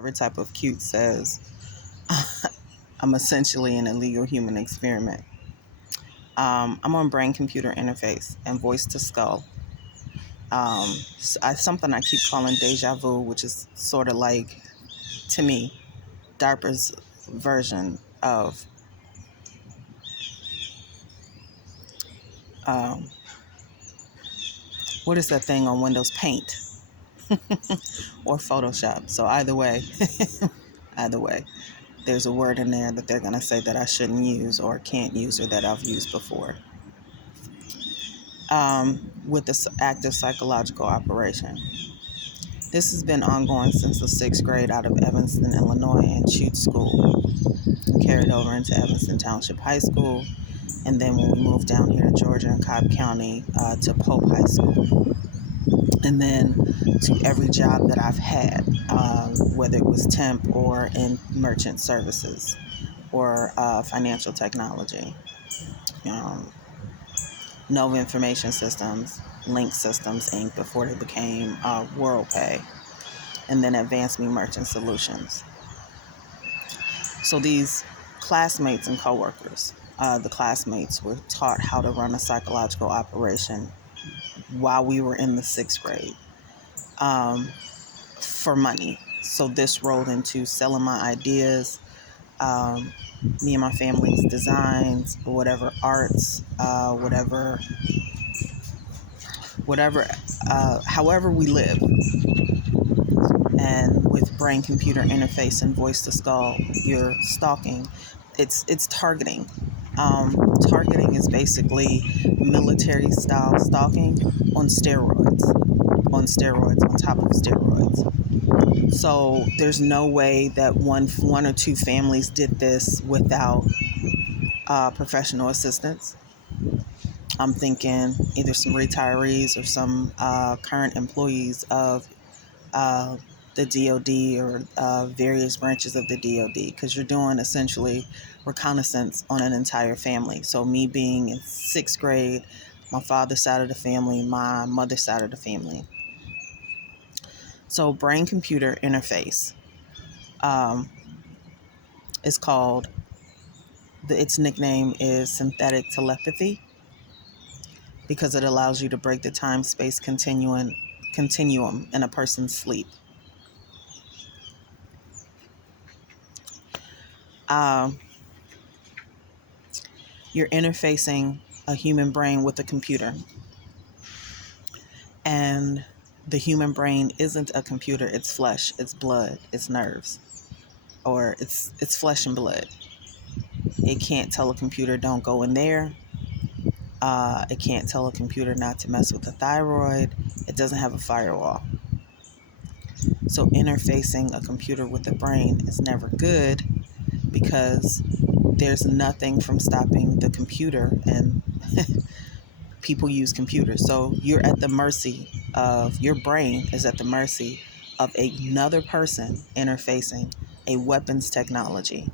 Every type of cute says I'm essentially an illegal human experiment. I'm on brain computer interface and voice to skull. Something I keep calling deja vu, which is sort of like, to me, DARPA's version of um, what is that thing on Windows Paint or Photoshop. So either way, there's a word in there that they're going to say that I shouldn't use or can't use or that I've used before. With this active psychological operation. This has been ongoing since the sixth grade out of Evanston, Illinois, and Chute School, carried over into Evanston Township High School, and then when we moved down here to Georgia and Cobb County to Pope High School, and then to every job that I've had, whether it was temp or in merchant services or financial technology. Um, Nova Information Systems, Link Systems Inc. before they became WorldPay, and then Advanced Me Merchant Solutions. So these classmates and coworkers, the classmates were taught how to run a psychological operation while we were in the sixth grade for money. So this rolled into selling my ideas, me and my family's designs, whatever arts, whatever, however we live. And with brain computer interface and voice to skull, you're stalking. It's targeting. Targeting is basically military style stalking on steroids, on top of steroids. So there's no way that one or two families did this without professional assistance. I'm thinking either some retirees or some current employees of the DOD or various branches of the DOD, because you're doing essentially reconnaissance on an entire family. So me being in sixth grade, my father's side of the family, my mother's side of the family. So brain computer interface is called, its nickname is synthetic telepathy, because it allows you to break the time-space continuum in a person's sleep. You're interfacing a human brain with a computer. And the human brain isn't a computer, it's flesh, it's blood, it's nerves, or it's flesh and blood. It can't tell a computer don't go in there. It can't tell a computer not to mess with the thyroid. It doesn't have a firewall. So interfacing a computer with the brain is never good, because there's nothing from stopping the computer, and people use computers. So you're at the mercy of, your brain is at the mercy of another person interfacing a weapons technology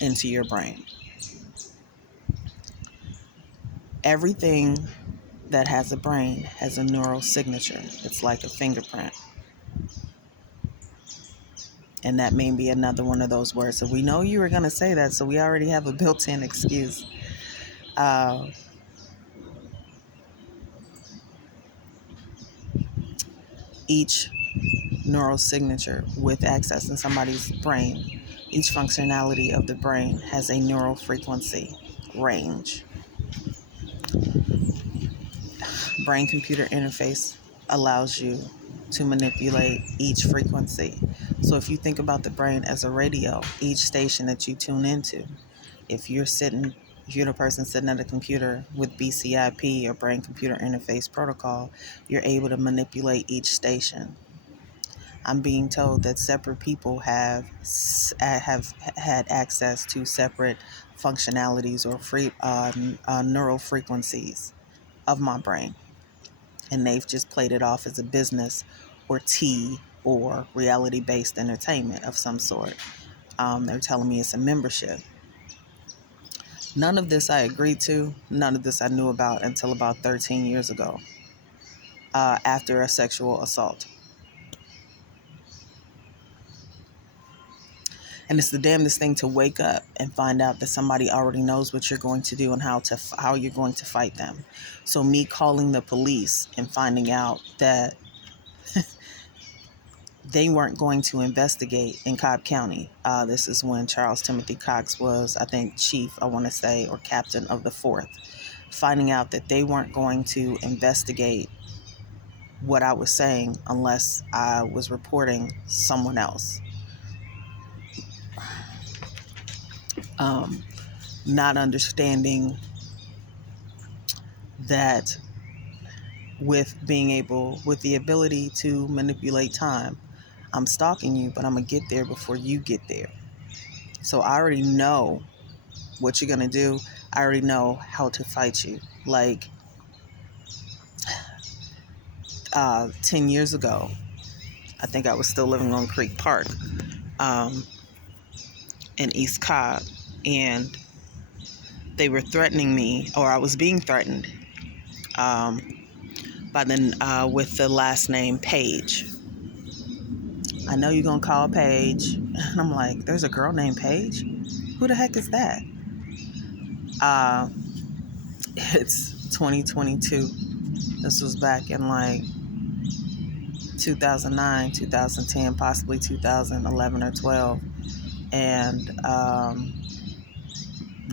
into your brain. Everything that has a brain has a neural signature. It's like a fingerprint. And that may be another one of those words. So we know you were going to say that, so we already have a built-in excuse. Each neural signature with access in somebody's brain, each functionality of the brain has a neural frequency range. Brain-computer interface allows you to manipulate each frequency. So if you think about the brain as a radio, each station that you tune into, if you're the person sitting at a computer with BCIP or brain-computer interface protocol, you're able to manipulate each station. I'm being told that separate people have had access to separate functionalities or neural frequencies of my brain, and they've just played it off as a business or tea or reality-based entertainment of some sort. They're telling me it's a membership. None of this I agreed to. None of this I knew about until about 13 years ago, after a sexual assault. And it's the damnedest thing to wake up and find out that somebody already knows what you're going to do and how you're going to fight them. So me calling the police and finding out that they weren't going to investigate in Cobb County. This is when Charles Timothy Cox was, I think, chief, I want to say, or captain of the 4th. Finding out that they weren't going to investigate what I was saying unless I was reporting someone else. Not understanding that with the ability to manipulate time, I'm stalking you, but I'm going to get there before you get there. So I already know what you're going to do. I already know how to fight you. Like 10 years ago, I think I was still living on Creek Park in East Cobb, and they were threatening me, or I was being threatened with the last name Page. I know you're going to call Paige. And I'm like, there's a girl named Paige? Who the heck is that? It's 2022. This was back in like 2009, 2010, possibly 2011 or 12. And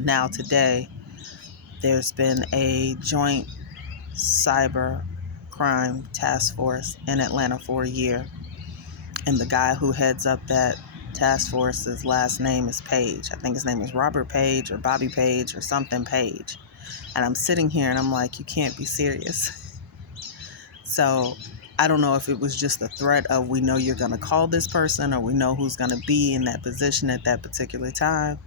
now today, there's been a joint cyber crime task force in Atlanta for a year. And the guy who heads up that task force's last name is Page. I think his name is Robert Page or Bobby Page or something Page. And I'm sitting here and I'm like, you can't be serious. So I don't know if it was just a threat of, we know you're going to call this person, or we know who's going to be in that position at that particular time.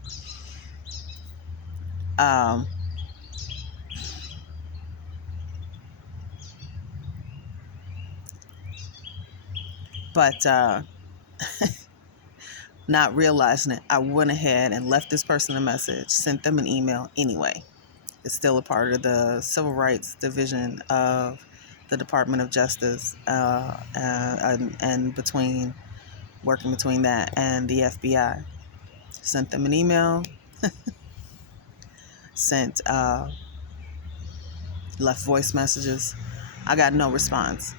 But not realizing it, I went ahead and left this person a message, sent them an email anyway. It's still a part of the Civil Rights Division of the Department of Justice, and working between that and the FBI. Sent them an email, left voice messages. I got no response.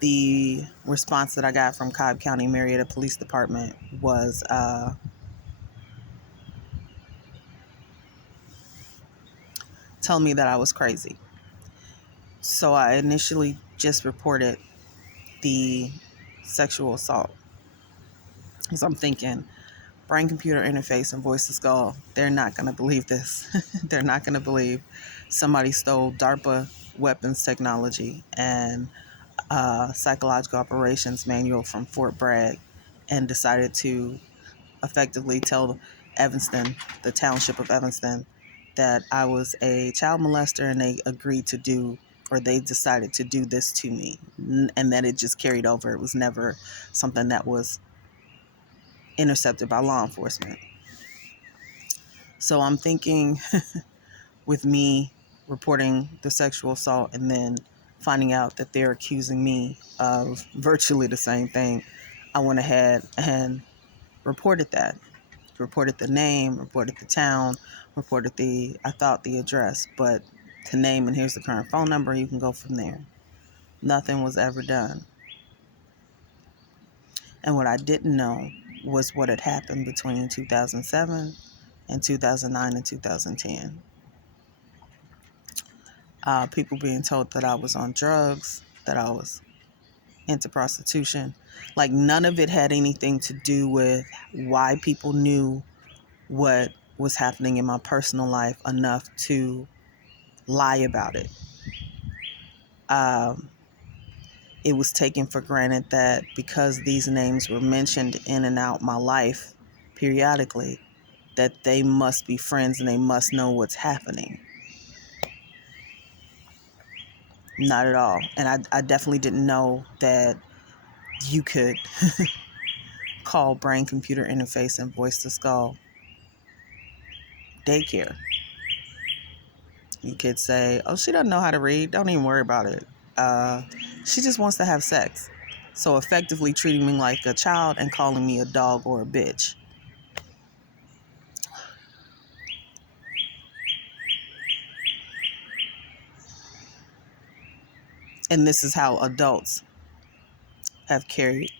The response that I got from Cobb County Marietta Police Department was telling me that I was crazy. So I initially just reported the sexual assault, because I'm thinking, brain computer interface and voice to skull, they're not going to believe this. They're not going to believe somebody stole DARPA weapons technology and psychological operations manual from Fort Bragg and decided to effectively tell Evanston, the township of Evanston, that I was a child molester, and they decided to do this to me, and that it just carried over. It was never something that was intercepted by law enforcement. So I'm thinking, with me reporting the sexual assault and then finding out that they're accusing me of virtually the same thing, I went ahead and reported that. Reported the name, reported the town, reported the address, but to name, and here's the current phone number, you can go from there. Nothing was ever done. And what I didn't know was what had happened between 2007 and 2009 and 2010. People being told that I was on drugs, that I was into prostitution. Like, none of it had anything to do with why people knew what was happening in my personal life enough to lie about it. It was taken for granted that because these names were mentioned in and out my life periodically, that they must be friends and they must know what's happening. Not at all. And I definitely didn't know that you could call brain computer interface and voice to skull daycare. You could say, oh, she doesn't know how to read. Don't even worry about it. She just wants to have sex. So effectively treating me like a child and calling me a dog or a bitch. And this is how adults have carried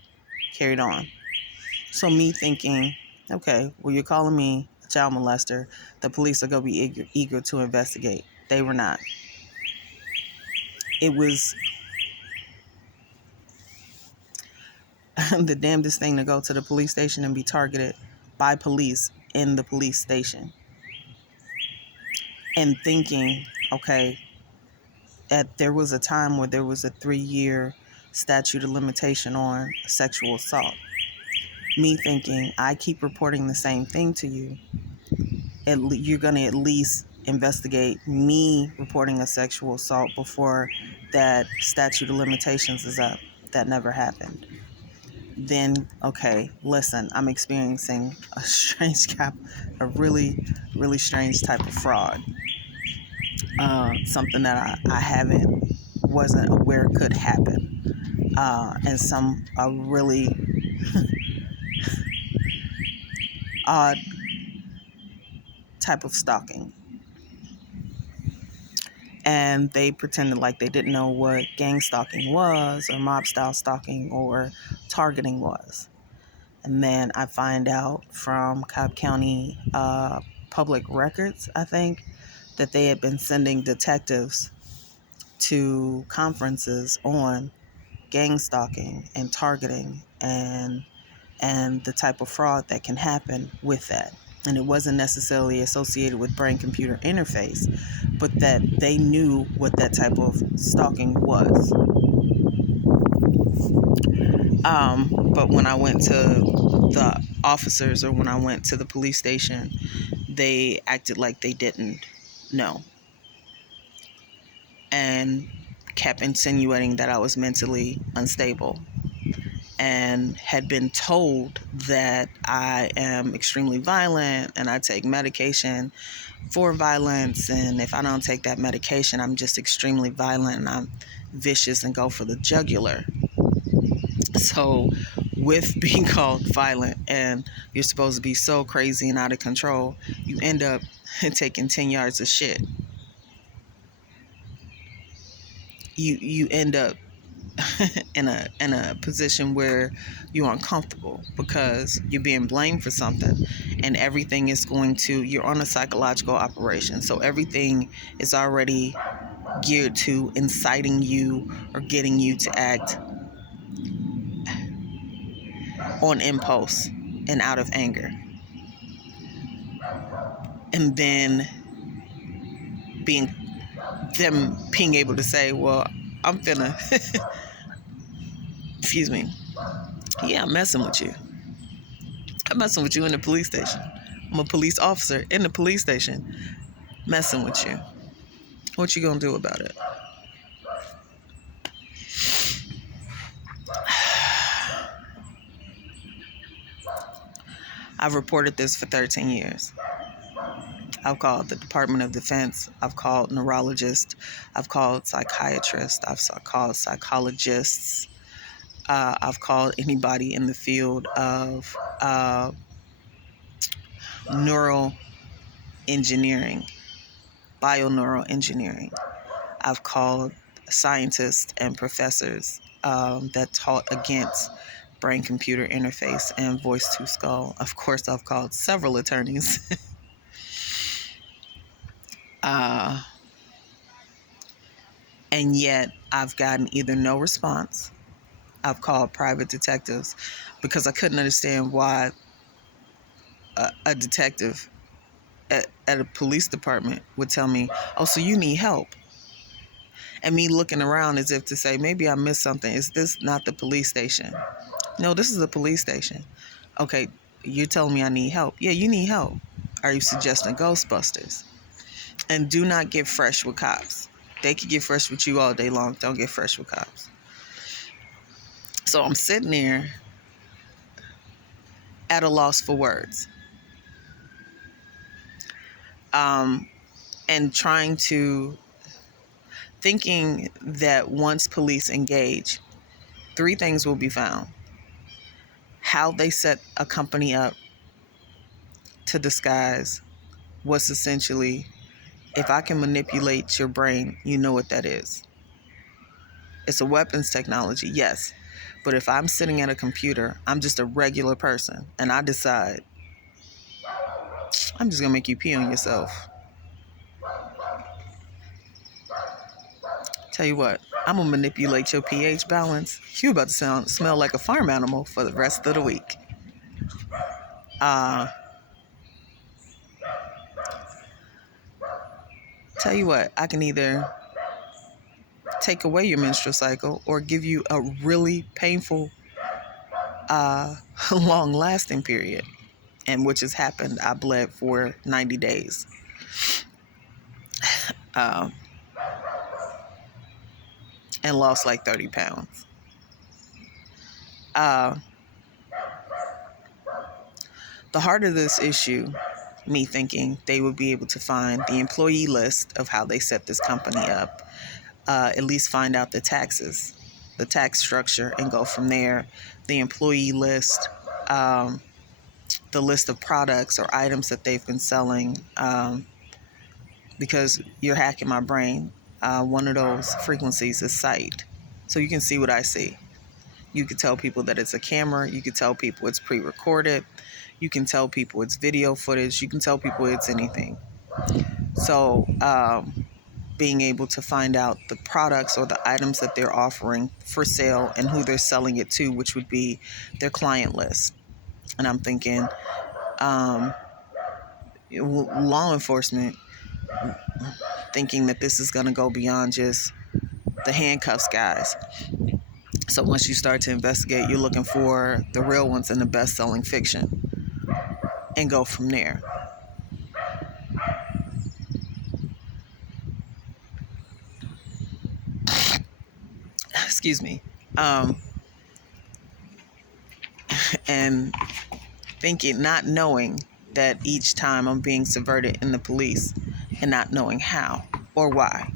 on. So me thinking, okay, well, you're calling me a child molester. The police are going to be eager to investigate. They were not. It was the damnedest thing to go to the police station and be targeted by police in the police station. And thinking, okay, there was a time where there was a 3-year statute of limitation on sexual assault. Me thinking, I keep reporting the same thing to you. You're going to at least investigate me reporting a sexual assault before that statute of limitations is up. That never happened. Then, okay, listen, I'm experiencing a really, really strange type of fraud. Something that I wasn't aware could happen. And a really odd type of stalking. And they pretended like they didn't know what gang stalking was, or mob style stalking, or targeting was. And then I find out from Cobb County Public Records, I think, that they had been sending detectives to conferences on gang stalking and targeting and the type of fraud that can happen with that. And it wasn't necessarily associated with brain-computer interface, but that they knew what that type of stalking was. But when I went to the officers, or when I went to the police station, they acted like they didn't know and kept insinuating that I was mentally unstable, and had been told that I am extremely violent and I take medication for violence, and if I don't take that medication, I'm just extremely violent and I'm vicious and go for the jugular. So with being called violent and you're supposed to be so crazy and out of control, you end up taking 10 yards of shit. You end up in a position where you're uncomfortable because you're being blamed for something, and everything is you're on a psychological operation, so everything is already geared to inciting you or getting you to act on impulse and out of anger. And then being able to say, well, I'm finna excuse me, yeah, I'm messing with you. I'm messing with you in the police station. I'm a police officer in the police station messing with you. What you gonna do about it? I've reported this for 13 years. I've called the Department of Defense. I've called neurologists. I've called psychiatrists. I've called psychologists. I've called anybody in the field of neural engineering, bioneural engineering. I've called scientists and professors that taught against brain-computer interface and voice-to-skull. Of course, I've called several attorneys. And yet I've gotten either no response. I've called private detectives because I couldn't understand why a detective at a police department would tell me, oh, so you need help. And me looking around as if to say, maybe I missed something. Is this not the police station? No, this is the police station. Okay, you're telling me I need help. Yeah, you need help. Are you suggesting Ghostbusters? And do not get fresh with cops. They could get fresh with you all day long. Don't get fresh with cops. So I'm sitting there at a loss for words. And thinking that once police engage, Three things will be found: how they set a company up to disguise what's essentially, if I can manipulate your brain, you know what that is. It's a weapons technology, yes. But if I'm sitting at a computer, I'm just a regular person, and I decide, I'm just going to make you pee on yourself. Tell you what, I'm going to manipulate your pH balance. You about to smell like a farm animal for the rest of the week. Tell you what, I can either take away your menstrual cycle or give you a really painful, long-lasting period, and which has happened. I bled for 90 days. And lost like 30 pounds. The heart of this issue, me thinking they would be able to find the employee list of how they set this company up, at least find out the taxes, the tax structure, and go from there. The employee list, the list of products or items that they've been selling, because you're hacking my brain. One of those frequencies is sight. So you can see what I see. You could tell people that it's a camera. You could tell people it's pre-recorded. You can tell people it's video footage. You can tell people it's anything. So being able to find out the products or the items that they're offering for sale and who they're selling it to, which would be their client list. And I'm thinking law enforcement, thinking that this is going to go beyond just the handcuffs guys. So once you start to investigate, you're looking for the real ones in the best-selling fiction and go from there. Excuse me. And thinking, not knowing that each time I'm being subverted in the police and not knowing how or why.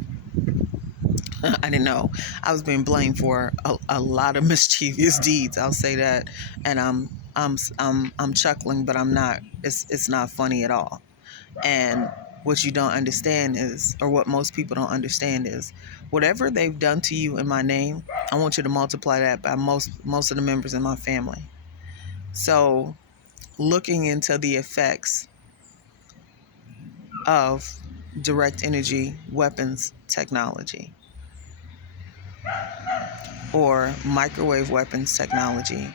I didn't know. I was being blamed for a lot of mischievous deeds. I'll say that, and I'm chuckling, but I'm not. It's not funny at all. And what you don't understand is, or what most people don't understand is, whatever they've done to you in my name, I want you to multiply that by most of the members in my family. So, looking into the effects of direct energy weapons technology, or microwave weapons technology,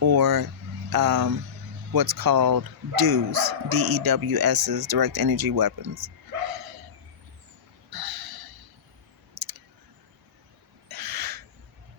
or what's called DEWS, DEWS's direct energy weapons.